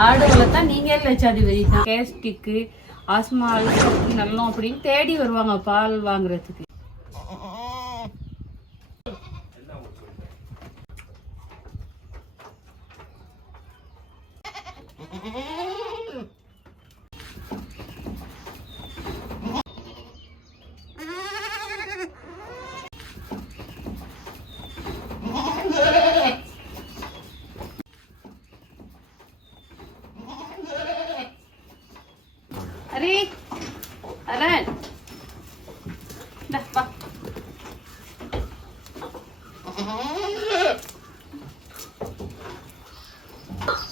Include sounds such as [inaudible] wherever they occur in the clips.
ஆடு வளர்த்தா நீங்க லட்சாதிபதி தான் கேஸ்டிக்கு ஆஸ்மா நல்லோம் அப்படின்னு தேடி வருவாங்க பால் வாங்குறதுக்கு. அரே [laughs] [laughs] [laughs]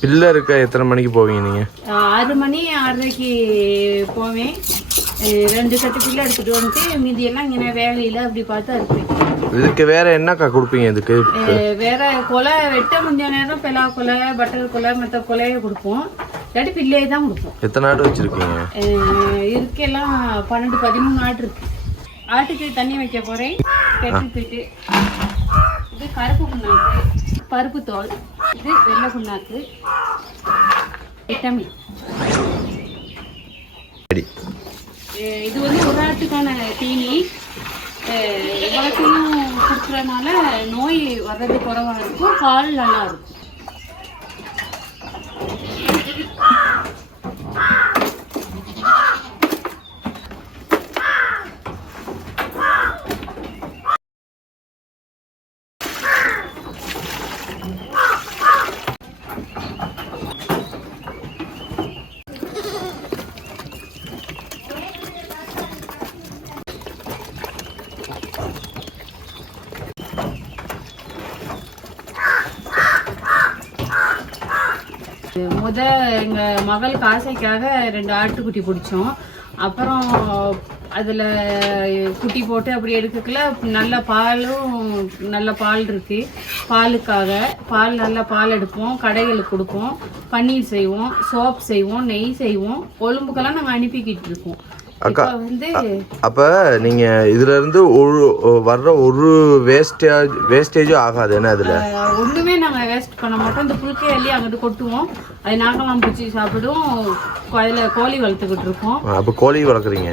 பிள்ளை இருக்க? எத்தனை மணிக்கு போவீங்க நீங்க? ஆறு மணி ஆறரைக்கு போவேன். ரெண்டு கட்டு பிள்ளை எடுத்துட்டு வந்துட்டு மீதியெல்லாம் இங்கே வேலையில் அப்படி பார்த்தா இருப்பேன் இதுக்கு வேற என்னக்கா கொடுப்பீங்க இதுக்கு? வேற கொலை வெட்ட முடிஞ்ச நேரம் பெலா கொலை பட்டர் கொலை மற்ற கொலையை கொடுப்போம். இல்லாட்டி பிள்ளையை தான் கொடுப்போம். எத்தனை ஆடு வச்சிருக்கீங்க? இருக்கெல்லாம் பன்னெண்டு பதிமூணு ஆடு இருக்கு. ஆட்டுக்கு தண்ணி வைக்க போறேன். கெட்டு போயிட்டு இது கருப்பு புண்ணாக்கு பருப்பு தோல். இது வெள்ளை புண்ணாக்கு விட்டமின். இது வந்து ஒரு ஆட்டுக்கான தீனி. இவ்வளோத்தையும் கொடுக்குறதுனால நோய் வர்றது குறைவாக இருக்கும். பால் நல்லா இருக்கும். மகள் காசைக்காக ரெண்டு ஆட்டுக்குட்டி பிடிச்சோம். அப்புறம் அதில் குட்டி போட்டு அப்படி எடுக்கக்குள்ள நல்ல பாலும் நல்ல பால் இருக்கு. பாலுக்காக பால் நல்ல பால் எடுப்போம் கடைகளுக்கு கொடுப்போம். பன்னீர் செய்வோம் சோப் செய்வோம் நெய் செய்வோம். கொழும்புக்கெல்லாம் நாங்கள் அனுப்பிக்கிட்டு இருக்கோம். அக்கா. வந்து அப்ப நீங்க இதுல இருந்து ஒரு வர்ற ஒரு வேஸ்டேஜ் வேஸ்டேஜும் ஆகாது. என்ன அதுல ஆஹ் ஒண்ணுமே நாங்க வேஸ்ட் பண்ண மாட்டோம். இந்த புழுக்கை அள்ளி அங்கிட்டு கொட்டுவோம். அது நாங்கெல்லாம் பிடிச்சி சாப்பிடும் அதுல கோழி வளர்த்துக்கிட்டு இருக்கோம். அப்ப கோழி வளர்க்குறீங்க?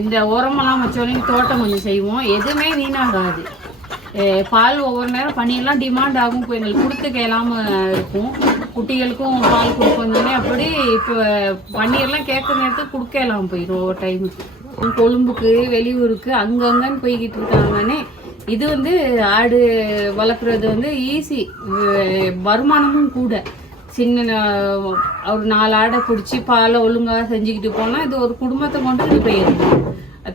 இந்த உரமெல்லாம் வச்சோடனே தோட்டம் கொஞ்சம் செய்வோம். எதுவுமே வீணாகாது. பால் ஒவ்வொரு நேரம் பனியெல்லாம் டிமாண்ட் ஆகும். இப்போ எங்களுக்கு கொடுத்து கேளாம இருக்கும். குட்டிகளுக்கும் பால் கொடுக்கணுன்னே அப்படி இப்போ பன்னீர்லாம் கேட்குற நேரத்துக்கு கொடுக்கலாம் போயிடும் ஒவ்வொரு டைமுக்கு கொழும்புக்கு வெளியூருக்கு அங்கங்கன்னு போய்கிட்டு இருக்காங்கன்னே இது வந்து ஆடு வளர்க்குறது வந்து ஈஸி வருமானமும் கூட. சின்ன ஒரு நாலு ஆடை பிடிச்சி பாலை ஒழுங்காக செஞ்சுக்கிட்டு போனால் இது ஒரு குடும்பத்தை கொண்டு இது போயிடும்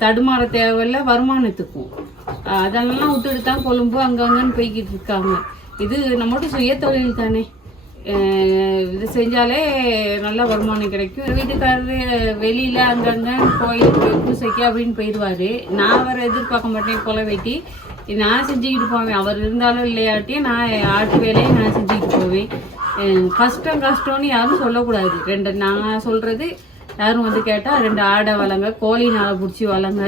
தடுமாற தேவையில்ல வருமானத்துக்கும். அதெல்லாம் விட்டுட்டு தான் கொழும்பு அங்கங்கன்னு போய்கிட்டு இருக்காங்க. இது நம்மளோட சுய தொழில் தானே இது செஞ்சாலே நல்ல வருமானம் கிடைக்கும். வீட்டுக்காரரு வெளியில் அங்கங்கே கோயிலுக்கு பூசைக்கு அப்படின்னு போயிடுவாரு. நான் அவரை எதிர்பார்க்க மாட்டேன் கொலை வெட்டி. நான் செஞ்சுக்கிட்டு போவேன். அவர் இருந்தாலும் இல்லையாட்டியும் நான் ஆட்டு வேலையை நான் செஞ்சுக்கிட்டு போவேன். கஷ்டம் கஷ்டம்னு யாரும் சொல்லக்கூடாது. ரெண்டு நான் சொல்கிறது யாரும் வந்து கேட்டால் ரெண்டு ஆடை வளங்க கோழி நாளை பிடிச்சி வளங்க.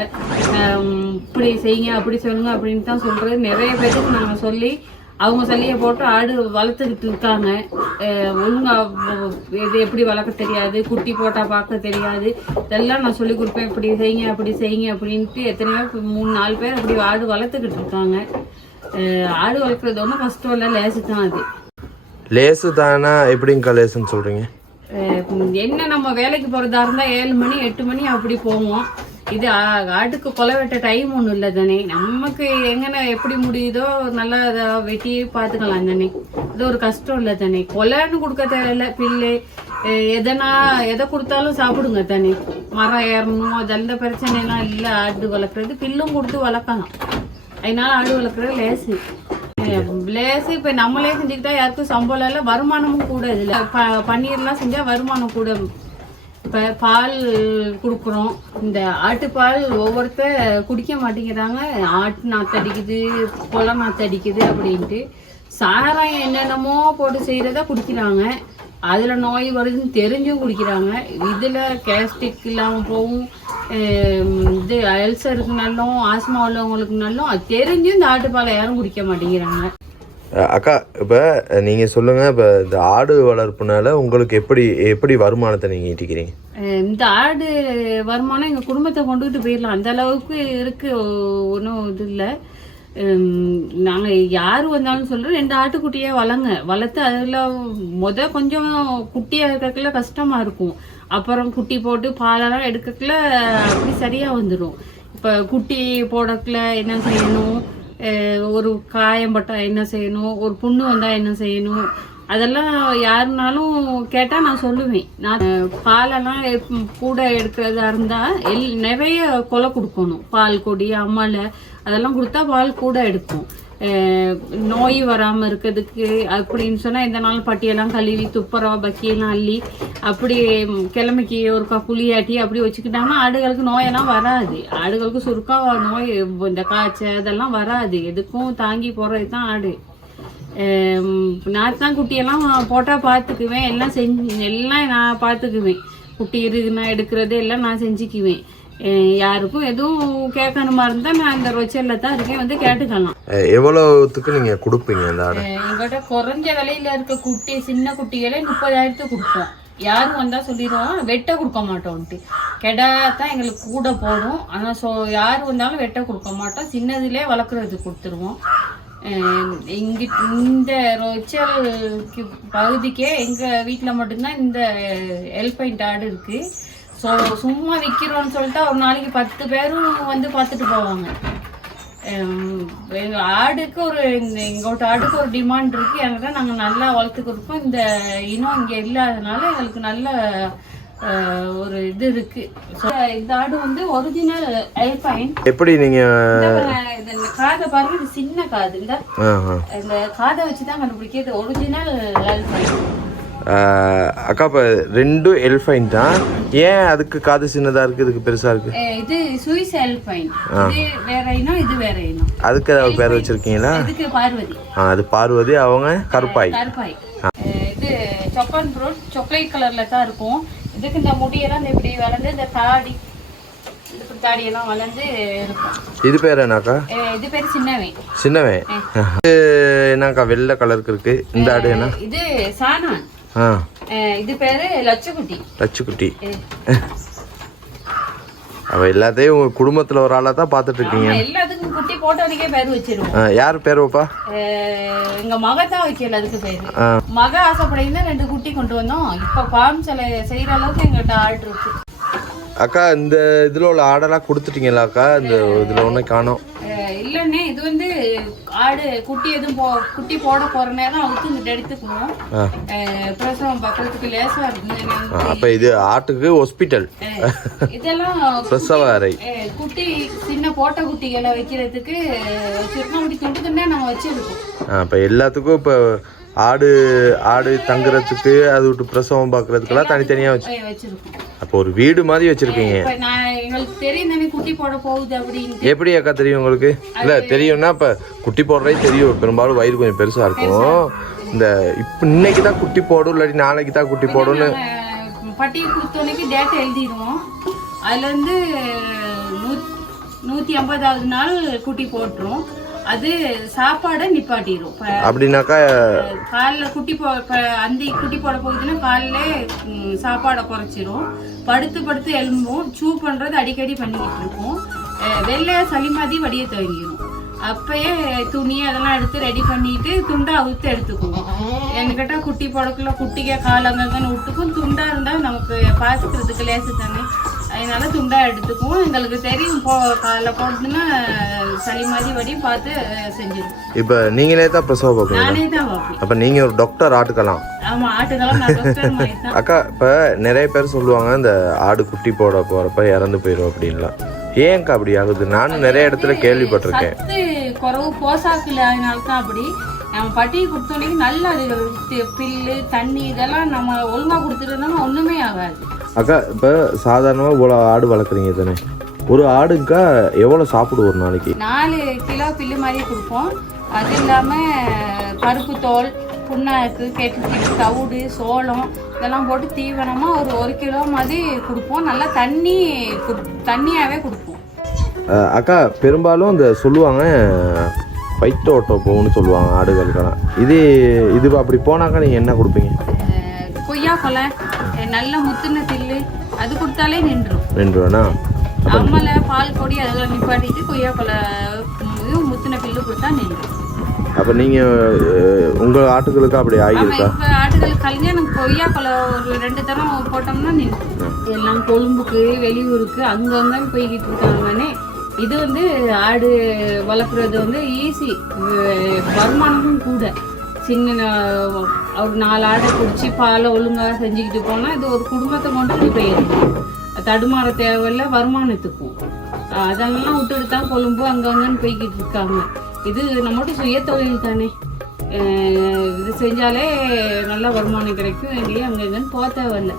இப்படி செய்யுங்க அப்படி சொல்லுங்க அப்படின்னு தான் சொல்கிறது நிறைய பேருக்கு நாங்கள் சொல்லி அவங்க சல்லியை போட்டு ஆடு வளர்த்துக்கிட்டு இருக்காங்க. ஒழுங்காக இது எப்படி வளர்க்க தெரியாது குட்டி போட்டால் பார்க்க தெரியாது. இதெல்லாம் நான் சொல்லி கொடுப்பேன். இப்படி செய்யுங்க அப்படி செய்யுங்க அப்படின்ட்டு எத்தனையோ மூணு நாலு பேர் அப்படி ஆடு வளர்த்துக்கிட்டு இருக்காங்க. ஆடு வளர்க்குறது ஒன்றும் ஃபஸ்ட்டு வரல லேசு தான் அது. லேசு தானா எப்படிங்கக்கா லேசுன்னு சொல்கிறீங்க என்ன நம்ம வேலைக்கு போகிறதா இருந்தால் ஏழு மணி எட்டு மணி அப்படி போவோம். இது ஆட்டுக்கு கொலை வெட்ட டைம் ஒன்றும் இல்லை தானே. நமக்கு எங்கன எப்படி முடியுதோ நல்லா அதை வெட்டி பார்த்துக்கலாம் தானே. இது ஒரு கஷ்டம் இல்லை தானே. கொலைன்னு கொடுக்க தேவையில்ல பில்லு. எதனா எதை கொடுத்தாலும் சாப்பிடுங்க தானே. மரம் ஏறணும் அதெல்லாம் பிரச்சனைலாம் இல்லை. ஆடு வளர்க்குறது பில்லும் கொடுத்து வளர்க்கலாம். அதனால ஆடு வளர்க்குறது லேசு லேசு இப்போ நம்மளே செஞ்சுக்கிட்டா யாருக்கும் சம்பளம் இல்லை வருமானமும் கூட இதில் ப பன்னீர்லாம் செஞ்சால் வருமானம் கூட. இப்போ பால் கொடுக்குறோம். இந்த ஆட்டுப்பால் ஒவ்வொருத்தர் குடிக்க மாட்டேங்கிறாங்க. ஆட்டு நாற்று அடிக்குது நாத்தடிக்குது நாற்று அடிக்குது அப்படின்ட்டு. சாராயம் என்னென்னமோ போட்டு செய்கிறத குடிக்கிறாங்க. அதில் நோய் வருதுன்னு தெரிஞ்சும் குடிக்கிறாங்க. இதில் கேஸ்டிக் இல்லாமல் போகும். இது அல்சருக்கு நல்லோம் ஆஸ்மா உள்ளவங்களுக்கு நல்லோம். அது தெரிஞ்சும் இந்த ஆட்டுப்பாலை யாரும் குடிக்க மாட்டேங்கிறாங்க. அக்கா இப்போ நீங்கள் சொல்லுங்கள் இப்போ இந்த ஆடு வளர்ப்புனால உங்களுக்கு எப்படி எப்படி வருமானத்தை நீங்கள் ஈட்டிக்கிறீங்க? இந்த ஆடு வருமானம் எங்கள் குடும்பத்தை கொண்டுகிட்டு போயிடலாம். அந்த அளவுக்கு இருக்கு ஒன்றும் இது இல்லை. நாங்கள் யார் வந்தாலும் சொல்கிறோம் ரெண்டு ஆட்டுக்குட்டியை வளங்க. வளர்த்து அதில் முத கொஞ்சம் குட்டியாக இருக்கக்குள்ள கஷ்டமாக இருக்கும். அப்புறம் குட்டி போட்டு பாலெல்லாம் எடுக்கக்குள்ள அப்படி சரியாக வந்துடும் இப்போ குட்டி போடக்குள்ள என்ன செய்யணும்? ஒரு காயம் பட்டால் என்ன செய்யணும்? ஒரு புண்ணு வந்தா என்ன செய்யணும்? அதெல்லாம் யாருனாலும் கேட்டா நான் சொல்லுவேன். நான் பாலெல்லாம் கூட எடுக்கிறதா இருந்தா எல் நிறைய கொலை கொடுக்கணும். பால் கொடி அம்மலை அதெல்லாம் கொடுத்தா பால் கூட எடுக்கும். நோய் வராமல் இருக்கிறதுக்கு அப்படின்னு சொன்னால் எந்த நாளும் பட்டியெல்லாம் கழுவி துப்புரம் பக்கியெல்லாம் அள்ளி அப்படி ம், கிழமைக்கு ஒருக்கா புளியாட்டி அப்படி வச்சுக்கிட்டாங்கன்னா ஆடுகளுக்கு நோயெல்லாம் வராது. ஆடுகளுக்கு சுருக்காக நோய் இந்த காய்ச்சல் அதெல்லாம் வராது. எதுக்கும் தாங்கி போகிறது தான் ஆடு. நான் தான் குட்டியெல்லாம் போட்டால் பார்த்துக்குவேன் எல்லாம் செஞ்சு எல்லாம் நான் பார்த்துக்குவேன் குட்டி இருக்குன்னா எடுக்கிறது எல்லாம் நான் செஞ்சுக்குவேன். யாருக்கும் எதுவும் கேட்கணுமா இருந்தால் நான் அந்த ரொச்சலில் தான் இருக்கேன். வந்து கேட்டுக்கலாம். அஹ் எவ்வளோத்துக்கு நீங்கள் கொடுப்பீங்க இந்த ஆடை? எங்கிட்ட குறைஞ்ச விலையில இருக்க குட்டி சின்ன குட்டிகளே முப்பதாயிரத்துக்கு கொடுப்போம். யாரும் வந்தா சொல்லிடுவோம் வெட்ட கொடுக்க மாட்டோம்ட்டு. கெடா தான் எங்களுக்கு கூட போடும் ஆனா ஸோ யார் வந்தாலும் வெட்ட கொடுக்க மாட்டோம். சின்னதுலே வளர்க்குறது கொடுத்துருவோம். இங்க இந்த ரொச்சல் பகுதிக்கே எங்க வீட்ல மட்டும்தான் இந்த எல்பைண்ட் ஆடு இருக்கு. ஸோ சும்மா விற்கிறோம்னு சொல்லிட்டு ஒரு நாளைக்கு பத்து பேரும் வந்து பார்த்துட்டு போவாங்க. ஹம், எங்க ஆடுக்கு ஒரு இந்த எங்கோட்ட ஆடுக்கு ஒரு டிமாண்ட் இருக்கு. அதனால நாங்க நல்லா வளர்த்து கொடுப்போம். இந்த இனம் இங்க இல்லாதனால எங்களுக்கு நல்ல ஒரு இது இருக்கு. இந்த ஆடு வந்து ஒரிஜினல் எல்பைன் எப்படி நீங்கள் இந்த காதை பாருங்க. இது சின்ன காது. இந்த காதை வச்சு தான் கண்டுபிடிக்கிறது ஒரிஜினல் எல்பைன் அக்கா இப்போ ரெண்டும் எல்ஃபைன் தான். ஏன் அதுக்கு காது சின்னதாக இருக்குது இதுக்கு பெருசாக இருக்குது இது சுவிஸ் எல்பைன் இது வேற இனம் இது வேற இனம். அதுக்கு ஏதாவது பேர் வச்சுருக்கீங்களா? இதுக்கு பார்வதி. ஆ அது பார்வதி அவங்க கருப்பாய். கருப்பாய். இது சொக்கன் ப்ரூட் சாக்லேட் கலர்ல தான் இருக்கும். இதுக்கு இந்த முடியெல்லாம் இந்த இப்படி வளர்ந்து இந்த தாடி இதுக்கு தாடியெல்லாம் வளர்ந்து இருக்கும். இது பேர் என்னக்கா? இது பேர் சின்னவன். சின்னவன். இது என்னக்கா வெள்ளை கலருக்கு இருக்கு. இந்த ஆடு என்ன? இது சாணான் இது பேரு லட்சக்குட்டி லட்சுக்குட்டி அவ எல்லாத்தையும் உங்க குடும்பத்துல ஒரு ஆளா தான் பார்த்துட்டு இருக்கீங்க. எல்லாத்துக்கும் குட்டி போட்டவனுக்கே பேர் வச்சிருவோம். யார் பேர் வைப்பா எங்க மக தான் வைக்கல அதுக்கு பேரு. மக ஆசைப்படையில ரெண்டு குட்டி கொண்டு வந்தோம். இப்ப பாம் சிலை செய்யற அளவுக்கு எங்கள்கிட்ட ஆள் இருக்கு. அக்கா இந்த இதுல உள்ள ஆடெல்லாம் கொடுத்துட்டீங்களா அக்கா? இந்த இதுல ஒண்ணு காணோம். இல்லண்ணே இது வந்து ஆடு குட்டி எதுவும் போ குட்டி போட போற நேரம் அவுத்து ஆ. அஹ் பிரசவம் பார்க்கறதுக்கு லேசா இருக்கு. அப்ப இது ஆட்டுக்கு ஹாஸ்பிட்டல் இதெல்லாம் [laughs] பிரசவ அறை. குட்டி சின்ன போட்ட குட்டிகளை வைக்கிறதுக்கு அப்படி துண்டு துண்டா நாங்க வச்சிருக்கோம். அப்ப எல்லாத்துக்கும் இப்ப ஆடு ஆடு தங்குறதுக்கு அது விட்டு பிரசவம் பார்க்கறதுக்கெல்லாம் தனித்தனியா வச்சு அப்போ ஒரு வீடு மாதிரி வச்சிருக்கீங்க. எப்படி அக்கா தெரியும் உங்களுக்கு? இல்ல தெரியும்னா இப்ப குட்டி போடுறதே தெரியும். பெரும்பாலும் வயிறு கொஞ்சம் பெருசா இருக்கும். இந்த இப்ப இன்னைக்கு தான் குட்டி போடும் இல்லாட்டி நாளைக்கு தான் குட்டி போடும்னு நாங்க பட்டி கொடுத்தோன்னைக்கு டேட் எழுதிடுவோம். அதுல இருந்து நூத்- நூத்தி ஐம்பதாவது நாள் குட்டி போட்டுரும். அது சாப்பாடை நிப்பாட்டிடும் அப்படின்னாக்கா காலைல குட்டி போ அந்தி குட்டி போட போகுதுன்னா காலைல சாப்பாடை குறைச்சிரும். படுத்து படுத்து எலும்பும் சூ பண்றது அடிக்கடி பண்ணிக்கிட்டு இருக்கும். வெள்ளை சளி மாதிரி வடிய துவங்கிடும் அப்பயே துணி அதெல்லாம் எடுத்து ரெடி பண்ணிட்டு துண்டா அவுத்து எடுத்துக்குவோம். என்கிட்ட குட்டி போடக்குள்ள குட்டிக்க கால் அங்கங்கன்னு விட்டுக்கும். துண்டா இருந்தா நமக்கு பாத்துக்கிறதுக்கு லேசு தானே. அதனால துண்டா எடுத்துக்குவோம். எங்களுக்கு தெரியும். போ காலைல போடுதுன்னா சளி மாதிரி வடி பார்த்து அஹ், செஞ்சிருவோம். இப்ப நீங்களே தான் பிரசவம் பார்ப்பீங்க நானே தான் பார்ப்பேன். அப்ப நீங்க ஒரு டாக்டர் ஆட்டுக்கலாம். ஆமா ஆட்டுக்கெல்லாம் நான் டாக்டர் மாதிரி தான். அக்கா இப்ப நிறைய பேர் சொல்லுவாங்க இந்த ஆடு குட்டி போட போறப்ப இறந்து போயிடும் அப்படின்லாம். ஏன்க்கா அப்படி ஆகுது? நானும் நிறைய இடத்துல கேள்விப்பட்டிருக்கேன். குறவு போசாக்கு இல்லாதனால தான் அப்படி. நம்ம பட்டி கொடுத்தோன்னே நல்லா அது பில்லு தண்ணி இதெல்லாம் நம்ம ஒழுங்கா கொடுத்துட்டு ஒண்ணுமே ஆகாது. அக்கா இப்ப சாதாரணமா இவ்வளவு ஆடு வளர்க்குறீங்க தானே? ஒரு ஆடுக்கா எவ்வளவு சாப்பிடும் ஒரு நாளைக்கு? நாலு கிலோ பில்லு மாதிரி கொடுப்போம். அது இல்லாம பருப்பு தோல் புண்ணாக்கு கெட்டு தவிடு சோளம் இதெல்லாம் போட்டு தீவனமா ஒரு ஒரு கிலோ மாதிரி கொடுப்போம். நல்லா தண்ணி தண்ணியாவே கொடுப்போம். அக்கா பெரும்பாலும் இந்த சொல்லுவாங்க ஃபைட் ஓட்டோ போகும்னு சொல்லுவாங்க ஆடுகளுக்கெல்லாம். இது இது அப்படி போனாக்கா நீங்கள் என்ன கொடுப்பீங்க? கொய்யா கொலை நல்ல முத்துன அது கொடுத்தாலே நின்றும் ரூபாண்ணா அம்மலை பால் பொடி அதெல்லாம் நிப்பாட்டிட்டு கொய்யா கொலை ம், முத்துன பில்லு கொடுத்தா நின்றும் அப்போ நீங்கள் உங்கள் ஆட்டுகளுக்கு அப்படி ஆகியிருக்கா இப்ப ஆடுகள் கல்யாணம் கொய்யா கொலை ஒரு ரெண்டு தரம் போட்டோம்னா நின்றும் எல்லாம் கொழும்புக்கு வெளியூருக்கு அங்கங்க போய்கிட்டு இருக்காங்கன்னு. இது வந்து ஆடு வளர்க்குறது வந்து ஈஸி வருமானமும் கூட. சின்ன ஒரு நாலு ஆடை பிடிச்சி பாலை ஒழுங்காக செஞ்சுக்கிட்டு போனால் இது ஒரு குடும்பத்தை கொண்டு போயிருக்கும் தடுமாற தேவையில்ல வருமானத்துக்கும். அதெல்லாம் விட்டுட்டு தான் கொழும்பு அங்கங்கன்னு போய்கிட்டு இருக்காங்க. இது நம்மளோட சுய தொழில் தானே இது செஞ்சாலே நல்ல வருமானம் கிடைக்கும் எங்கேயும் அங்கங்கன்னு போக தேவையில்லை.